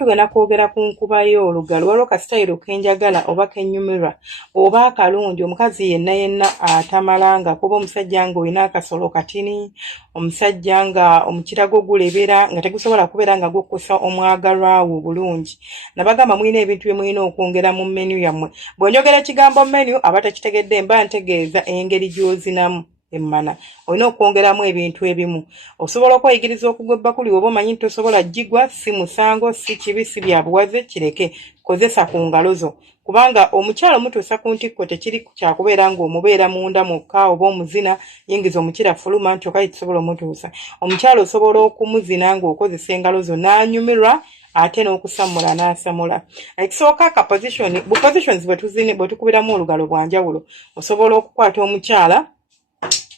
tugenda kwogera ku nkuba y'olugalo waliwo kasitayiro kenjagala oba kennyumirwa oba akalungi omukazi yenna atamalanga kuba omusajja nga olina akasolo katini omusajja nga omukira gwo gulebera nga tegusobola kubeera nga gukkusa omwagalwa wo bulungi nabagamba mulina ebintu bye mulina okwongera mu menu yammwe bwe njogera ekigambo menu aba takitegedde mba ntegeeza engeri gy'ozinamu emmana olina okwongeramu ebintu ebimu osobola okweyigiriza okugwa ebbakuli oba omanyi nti tosobola gigwa si musango si kibi si bya buwaze kireke kozesa ku ngalo zo kubanga omukyalo mutuusa ku ntikko tekiri kyakubeera ng'omubeera munda mukka oba omuzina yingiza omukira fuluma nti okayi kisobola omutuusa omukyalo osobola okumuzina ng'okozesa engalo zo n'anyumirwa ate n'okusamula n'asamula ekisooka ka positions bwe tukubiramu olugalo bwa njawulo osobola okukwata omukyala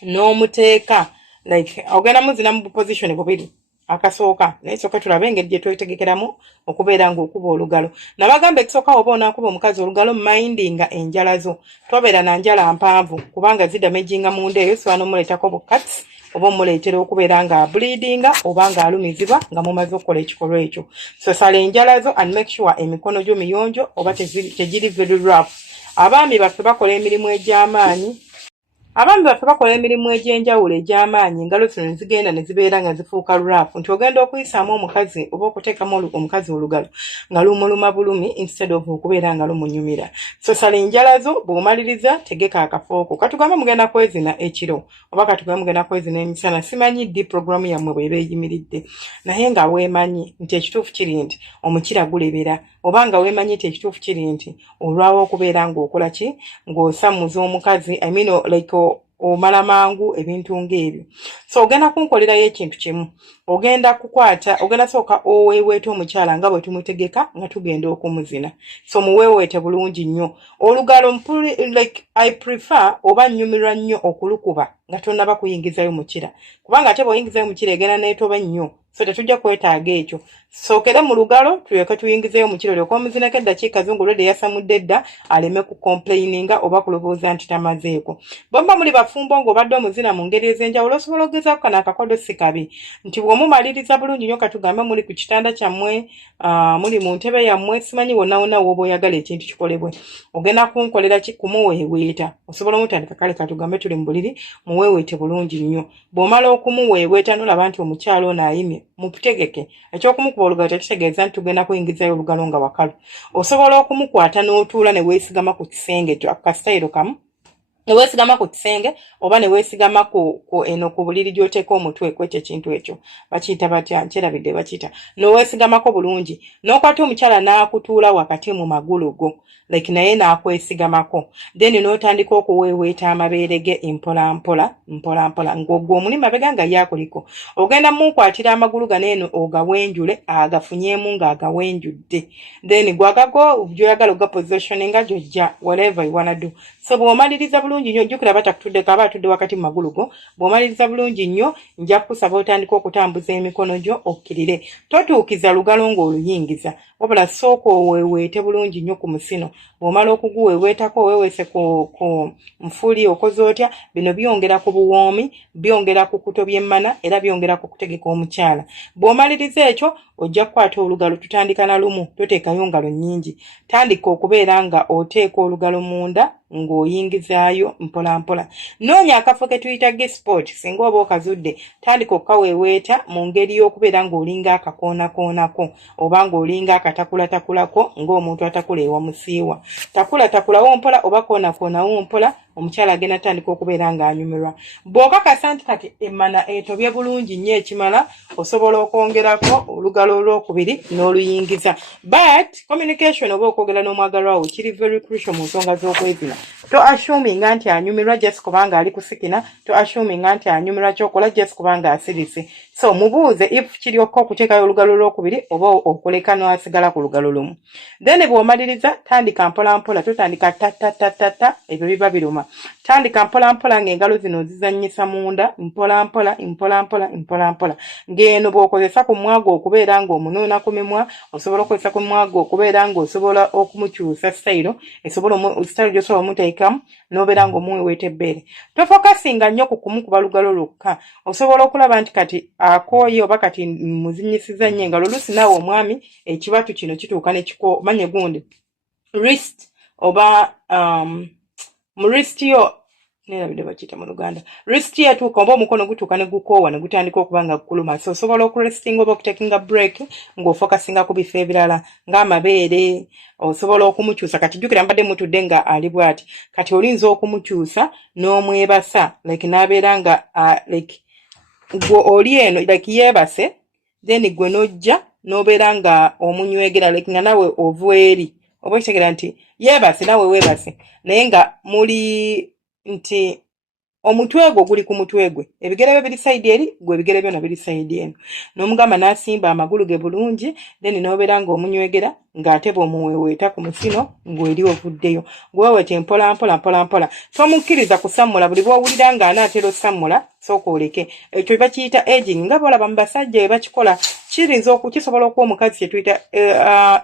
n'omuteeka like ogenda muzina mu position bubiri akasooka naye soka tulabe engeri gye twetegekeramu okubeera ng'okuba olugalo nabagamba ekisooka oba onaakuba omukazi olugalo mindinga enjala zo tobeera na njala mpanvu kubanga zidamejinga munda eyo soba n'omuleetako bukats oba omuleetera okubeera nga bleedinga oba ng'alumizibwa nga mumaze okukola ekikolwa ekyo so sala enjala zo and make sure emikono gyo miyonjo oba tegiri very rough abaami baffe bakola emirimu egy'amaanyi egy'enjawulo egy'amaanyi engalo zino ne zigenda ne zibeera nga zifuuka lurafu nti ogenda okuyisaamu omukazi oba okuteekamu omukazi olugalo nga lumuluma bulumi instead of okubeera nga lumunyumira so sala enjala zo bw'omaliriza tegeka akafooko katugambe mugenda kwezina ekiro oba katugambe mugenda kwezina emisana simanyi ddi programu yammwe bw'eba eyimiridde naye nga weemanyi nti ekituufu kiri nti omukira gulebera oba nga weemanyi nti ekituufu kiri nti olwawo okubeera ng'okola ki ng'osamuza omukazi omala mangu ebintu ng'ebyo so ogenda kunkolerayo ekintu kimu ogenda sooka oweeweete omukyala nga bwe tumutegeka nga tugenda okumuzina so muweeweete bulungi nnyo olugalo I prefer oba nnyumirwa nnyo okulukuba nga tonnaba kuyingizayo mukira kubanga ate bw'oyingizayo mukira egenda neetoba nnyo so tetujja kwetaaga ekyo sookere mu lugalo tulyoke tuyingizeyo mukira olyoka omuzinako eddakiika zo ng'olwedde yasamudde edda aleme ku complaininga oba kulowooza nti tamazeeko bomba muli bafumbo ng'obadde omuzina mu ngeri ez'enjawulo osobola ogezaako kano akakodo si kabi nti bw'omumaliriza bulungi nnyo katugambe muli ku kitanda kyammwe muli mu ntebe yammwe simanyi wonna w'oba oyagala ekintu kikolebwe ogenda kunkolera kumuweeweeta osobola omutandika kale katugambe tuli mu buliri muweeweete bulungi nnyo bw'omala okumuweeweeta n'olaba nti omukyalo ono ayimye mutegeke eky'okumukuba olugalo tekitegeeza nti tugenda kuyingizayo olugalo nga wakalu osobola okumukwata n'otuula ne weesigama ku kisenge kasitayiro kamu ne weesigama ku kisenge oba ne weesigama ku buliri gy'oteeka omutwe kwekyo ekintu ekyo bakiyita batya nkyerabidde bakiyita n'oweesigamako bulungi n'okwata omukyala n'akutuula wakati mu magulu go naye n'akwesigamako then n'otandika okuweeweeta amabeere ge mpolampola ng'ogwo omuli mabega nga yakuliko ogenda munkwatira amagulu gano eno ogawenjule agafunyemu ng'agawenjudde then gwagago gy'oyagala ogapositioninga gy'ojja whatever you wanna do so bw'omaliriza bulungi nnyo jjukira batakutudde kaba atudde wakati mu magulu go bw'omaliriza bulungi nnyo nja kusaba otandika okutambuza emikono gyo okkirire totuukiza lugalo ng'oluyingiza wabula sooka oweeweete bulungi nnyo ku musino bw'omala okuguweeweetako oweeweese ku nfuuli okoze otya bino byongera ku buwoomi byongera ku kutobya emmana era byongera ku kutegeka omukyala bw'omaliriza ekyo ojja kukwata olugalo tutandika na lumu toteekayo ngalo nnyingi tandika okubeera nga oteeka olugalo munda ng'oyingizaayo mpolampola noonya akafo ke tuyita gesport singa oba okazudde tandika okaweeweeta mu ngeri y'okubeera ng'olinga akakoonakoonako oba ng'olinga akatakulakulako ng'omuntu atakula ewa musiiwa takulatакulawo mpola oba koonakoonawo mpola omukyala agenda tandika okubeera ng'anyumirwa bw'okakasa nti kati emmana etobye bulungi nnyo ekimala osobola okwongerako olugalo olwokubiri n'oluyingiza but communication oba okwogera n'omwagalwawo kiri very crucial mu nsonga z'okwezina to assuminga nti anyumirwa just kubanga ali kusikina to assuminga nti anyumirwa kyokola just kubanga asirise so mubuuze if kiryoka okuteekayo olugalo olwokubiri oba okuleka n'asigala ku lugalo lumu then bw'omaliriza tandika mpolampola totandika tatatata ebyo biba biruma tandika mpolampola ng'engalo zino zizannyisa munda mpolampola ng'eno bw'okozesa ku mwago okubeera ng'omunuuna ku mimwa osobola okukozesa ku mwago okubeera ng'osobola okumukyusa sitayiro sitayiro gy'osobola omuteeka n'omuteekamu n'obeera ng'omuweweeta ebbeere. Tofokasinga nnyo ku kumu kuba lugalo lwokka. Osobola okulaba nti kati akooye oba kati muzinyisiza nnyo engalo. Oluusi naawe omwami ekibatu kino kituuka ne manye gundi wrist oba mu wrist yo nerabidde bakiyita mu Luganda. Wrist yetuuka oba omukono gutuuka ne gukoowa ne gutandika okuba nga gukuluma. So osobola okurestinga oba okutekinga break ng'ofokasinga ku bifo ebirala ng'amabeere. Osobola okumukyusa kati jjukira mbadde mutudde nga ali bw'ati. Kati olinza okumukyusa n'omwebasa like n'abeera nga like gwe oli eno like yeebase then gwe n'ojja n'obeera nga omunywegera like nga nawe ovueri oba kitegera nti yeebase nawe weebase naye nga muli nti omutwe gwo guli ku mutwe gwe ebigere bye biri side eri gwe ebigere byonna biri side eno n'omugamba n'asimba amagulu ge bulungi then n'obeera ng'omunywegera ng'ate bw'omuweweeta ku musino ng'eri ovuddeyo gweweete mpola tomukkiriza kusammula buli bw'owulira ng'anaatera osammula sooka oleke ekyo bakiyita aging nga bw'olaba mu basajja bwe bakikola kisobola okuba omukazi kye tuyita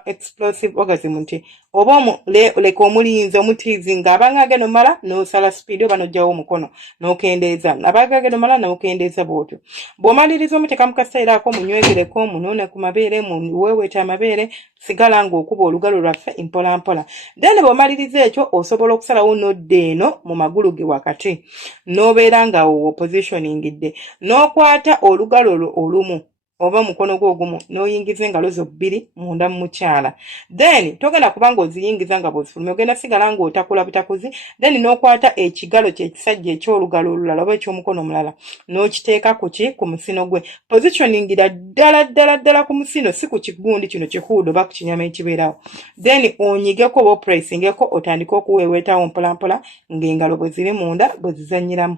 explosive orgasm nti oba leka omulinzi omutiizi ng'abanga agenda omala n'osala speed oba n'oggyawo omukono n'okendeeza abanga agenda omala n'okendeeza bw'otyo bw'omaliriza omuteeka mu kaseera ako munywegereko munuune ku mabeere muweweete amabeere sigala ng'okuba olugalo lwaffe mpola then bw'omaliriza ekyo osobola okusalawo n'odda eno mu magulu ge wakati n'obeera nga oppositioningidde n'okwata olugalo lwo olumu oba mukono gwo ogumu n'oyingiza engalo zo bbiri munda mu mukyala then togenda kubanga oziyingiza nga bw'ozifulumya ogenda sigala ng'otakula butakuzi then n'okwata ekigalo ky'ekisajja eky'olugalo olulala oba eky'omukono omulala n'okiteeka ku musino gwe positioningira ddala ku musino si ku kigundi kino kihuudo oba ku kinyama ekibeerawo then onyigeko oba opressingeko otandike okuweeweetawo mpola ng'engalo bwe ziri munda bwe zizannyiramu.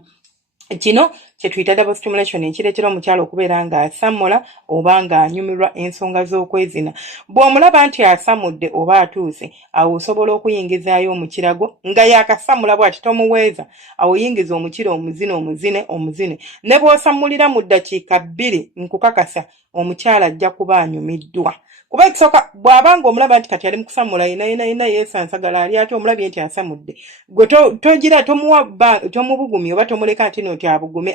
Kino kye tuyita double stimulation ekireetera omukyala okubeera ng'asammula oba ng'anyumirwa ensonga z'okwezina. Bw'omulaba nti asamudde oba atuuse awo osobola okuyingizaayo omukirago nga yaakasammula bw'ati tomuweeza awo yingiza omukira omuzine ne bw'osammulira mu ddakiika 2 nkukakasa omukyala ajja kuba anyumiddwa. Kuba ekisooka bw'abanga omulaba nti kati ali mu kusammula ina yeesansagala ali ate omulabye nti asamudde gwe togira tomubugumya oba tomuleka nti noti abugume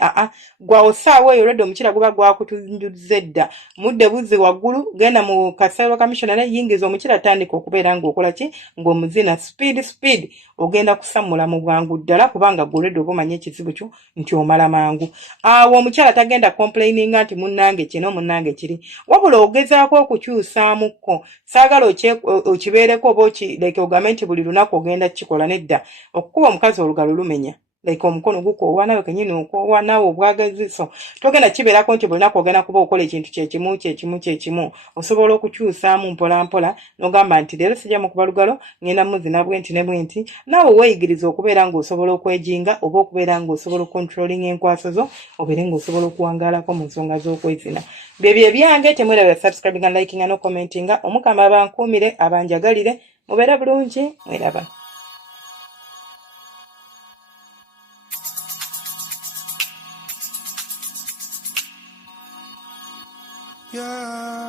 gwa osaawo eyo olwedde omukira guba gwakutunjuzza edda mudde buzzi waggulu genda mu kaseero kamissionary yingiza omukira tandika okubeera ng'okola ki ng'omuzina speed ogenda kusammula mu bwangu ddala kubanga gwe olwedde oba omanye ekizibu kyo nti omala mangu awo omukyala tagenda complaininga nti munnange kino munnange kiri wabula ogezaako okukyusaamuko saagala okibeereko oba like ogambe nti buli lunaku ogenda kikola nedda okukuba omukazi olugalo lumenya like omukono gukoowa nawe kenyini okoowa naawe obwagazi so togenda kibeerako nti buli lunaku ogenda kuba okola ekintu kyekimu osobola okukyusaamu mpola n'ogamba nti leero sijja mu kuba lugalo ngenda muzina bwenti ne bwenti naawe weeyigiriza okubeera ng'osobola okwejinga oba okubeera ng'osobola okontrolling enkwaso zo obeere ng'osobola okuwangaalako mu nsonga z'okwezina bye byange temwerabira subscribinga likinga no commentinga omukama abankuumire abanjagalire mubeere bulungi mweraba. Yeah.